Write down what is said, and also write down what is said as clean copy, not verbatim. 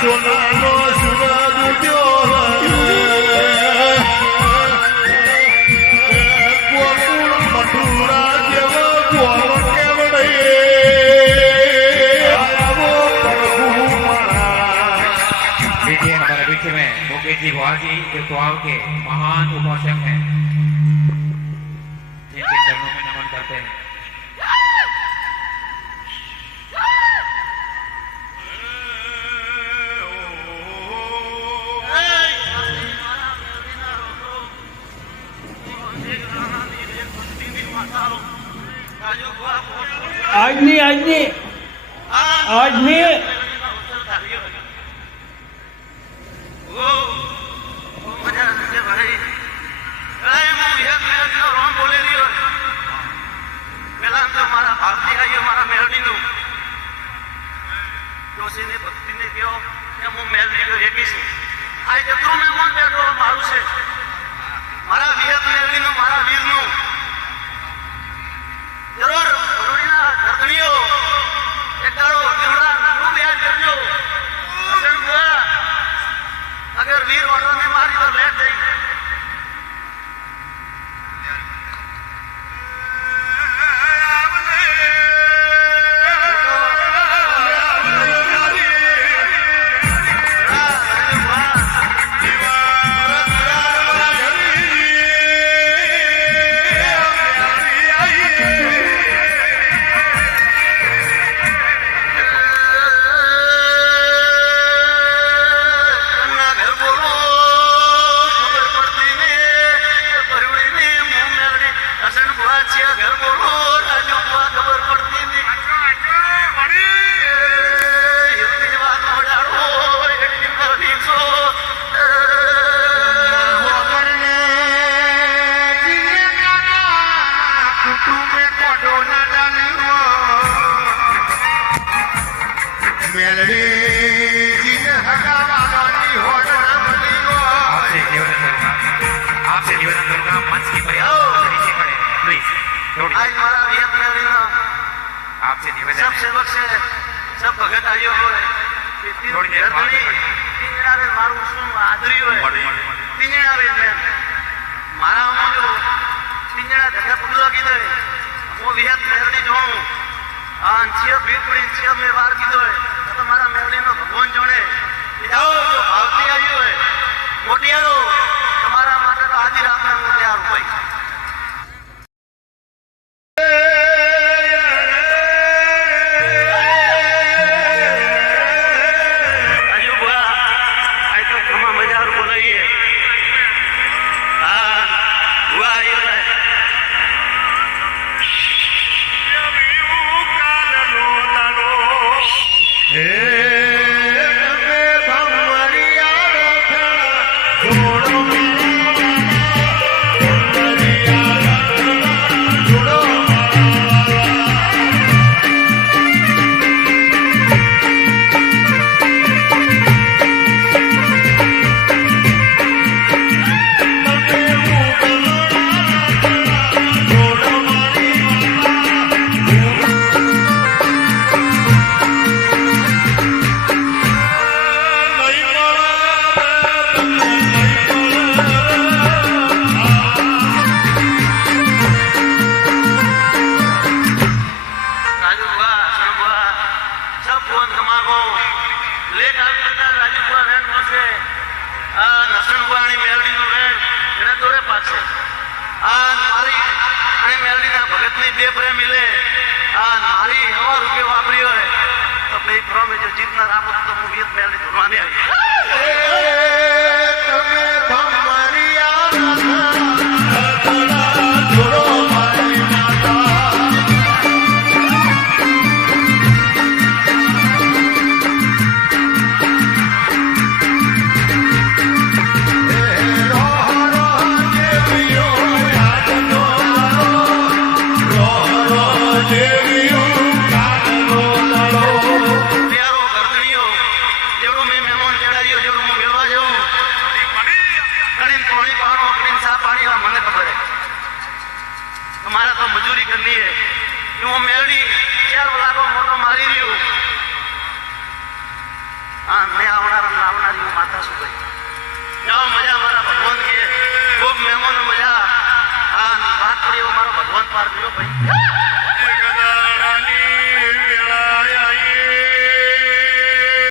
સોનાનો સૂરજ ઉડ્યો ગોકુળ મથુરા જેવો ગોરો કેવડે આવો પ્રભુ મારા देखिए हमारे बीच में मुकेश जी गुवाहाटी जो स्वाव के महान उपासक हैं जिनके चरणों में नमन करते हैं। આજની अगर वीर वालों ने मारी तो बैठ जाएगी आपसे निवेदन करूंगा मंच की मर्यादा नीचे खड़े प्लीज आज हमारा वियत में आपसे निवेदन सब सेवक से सब भगत आयो હોય થોડી દેર બાદ તીનારે મારું શું આદરી હોય તીનારે એટલે મારા મોજો તીના ધક્કા પગલા કીધો હું વિયત મેળડી જોઉં આ છિય બીપડી છિય મે વાર કીધો તો મારા મેળડીનો ભગવાન જોણે જાઓ જો ભાવતી આવ્યો હોય મોટિયારો તમારા માટે તો આજી રાતના હું તૈયાર હોય જીતના રાખો તો હું વિયત મેળવી ધોરવાની આવી પાર થયો ભાઈ